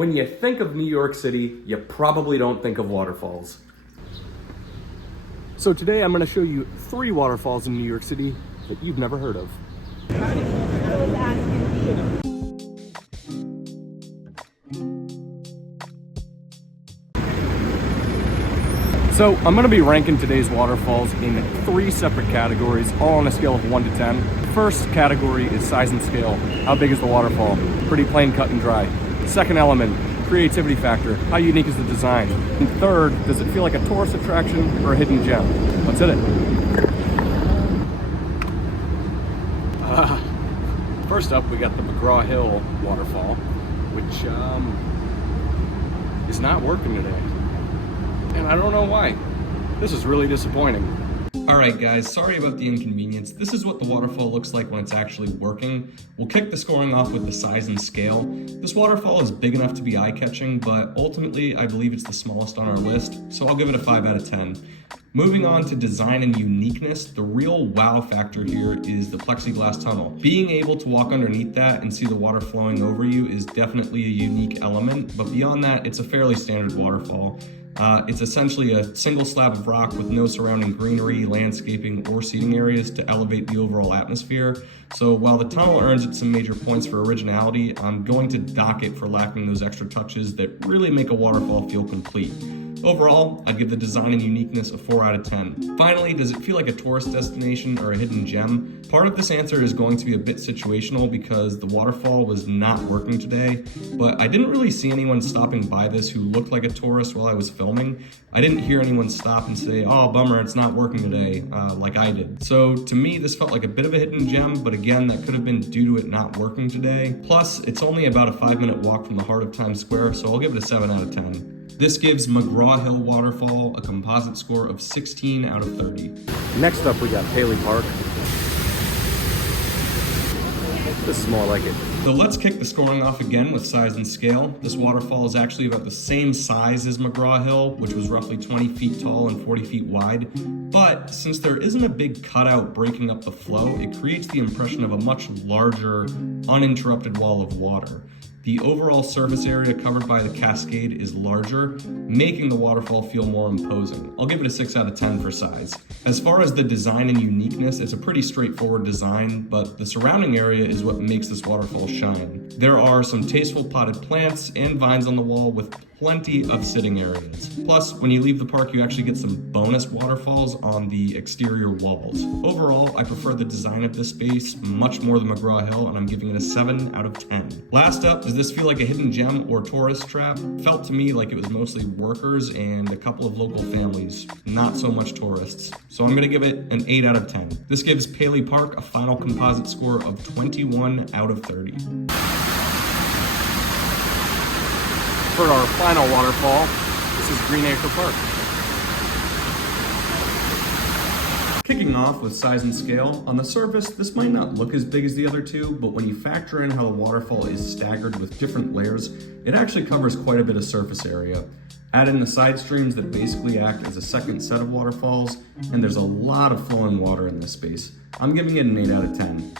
When you think of New York City, you probably don't think of waterfalls. So today I'm going to show you 3 waterfalls in New York City that you've never heard of. So I'm going to be ranking today's waterfalls in 3 separate categories, all on a scale of 1 to 10. First category is size and scale. How big is the waterfall? Pretty plain, cut and dry. Second element, creativity factor. How unique is the design? And third, does it feel like a tourist attraction or a hidden gem? Let's hit it. First up, we got the McGraw-Hill Waterfall, which is not working today. And I don't know why. This is really disappointing. Alright guys, sorry about the inconvenience. This is what the waterfall looks like when it's actually working. We'll kick the scoring off with the size and scale. This waterfall is big enough to be eye-catching, but ultimately I believe it's the smallest on our list, so I'll give it a 5 out of 10. Moving on to design and uniqueness, the real wow factor here is the plexiglass tunnel. Being able to walk underneath that and see the water flowing over you is definitely a unique element, but beyond that, it's a fairly standard waterfall. It's essentially a single slab of rock with no surrounding greenery, landscaping, or seating areas to elevate the overall atmosphere. So while the tunnel earns it some major points for originality, I'm going to dock it for lacking those extra touches that really make a waterfall feel complete. Overall, I'd give the design and uniqueness a 4 out of 10. Finally, does it feel like a tourist destination or a hidden gem? Part of this answer is going to be a bit situational because the waterfall was not working today, but I didn't really see anyone stopping by this who looked like a tourist while I was filming. I didn't hear anyone stop and say, oh, bummer, it's not working today, like I did. So to me, this felt like a bit of a hidden gem, but again, that could have been due to it not working today. Plus, it's only about a 5-minute walk from the heart of Times Square, so I'll give it a 7 out of 10. This gives McGraw-Hill Waterfall a composite score of 16 out of 30. Next up, we got Paley Park. This is more like it. So let's kick the scoring off again with size and scale. This waterfall is actually about the same size as McGraw-Hill, which was roughly 20 feet tall and 40 feet wide. But since there isn't a big cutout breaking up the flow, it creates the impression of a much larger, uninterrupted wall of water. The overall surface area covered by the cascade is larger, making the waterfall feel more imposing. I'll give it a 6 out of 10 for size. As far as the design and uniqueness, it's a pretty straightforward design, but the surrounding area is what makes this waterfall shine. There are some tasteful potted plants and vines on the wall with plenty of sitting areas. Plus, when you leave the park, you actually get some bonus waterfalls on the exterior walls. Overall, I prefer the design of this space much more than McGraw-Hill, and I'm giving it a 7 out of 10. Last up, does this feel like a hidden gem or tourist trap? Felt to me like it was mostly workers and a couple of local families, not so much tourists. So I'm gonna give it an 8 out of 10. This gives Paley Park a final composite score of 21 out of 30. For our final waterfall, this is Greenacre Park. Kicking off with size and scale, on the surface, this might not look as big as the other two, but when you factor in how the waterfall is staggered with different layers, it actually covers quite a bit of surface area. Add in the side streams that basically act as a second set of waterfalls, and there's a lot of flowing water in this space. I'm giving it an 8 out of 10.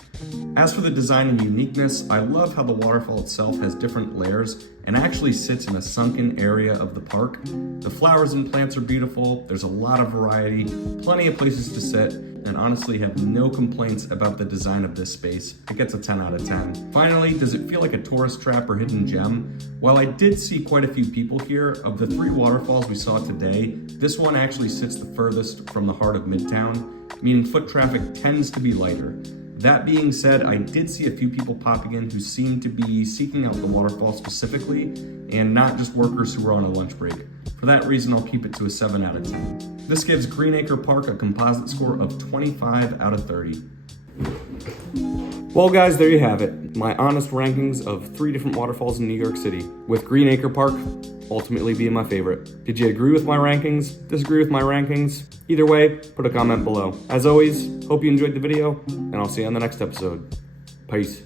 As for the design and uniqueness, I love how the waterfall itself has different layers and actually sits in a sunken area of the park. The flowers and plants are beautiful, there's a lot of variety, plenty of places to sit, and honestly have no complaints about the design of this space. It gets a 10 out of 10. Finally, does it feel like a tourist trap or hidden gem? While I did see quite a few people here, of the 3 waterfalls we saw today, this one actually sits the furthest from the heart of Midtown, meaning foot traffic tends to be lighter. That being said, I did see a few people popping in who seemed to be seeking out the waterfall specifically, and not just workers who were on a lunch break. For that reason, I'll keep it to a 7 out of 10. This gives Greenacre Park a composite score of 25 out of 30. Well guys, there you have it. My honest rankings of 3 different waterfalls in New York City, with Greenacre Park ultimately being my favorite. Did you agree with my rankings? Disagree with my rankings? Either way, put a comment below. As always, hope you enjoyed the video, and I'll see you on the next episode. Peace.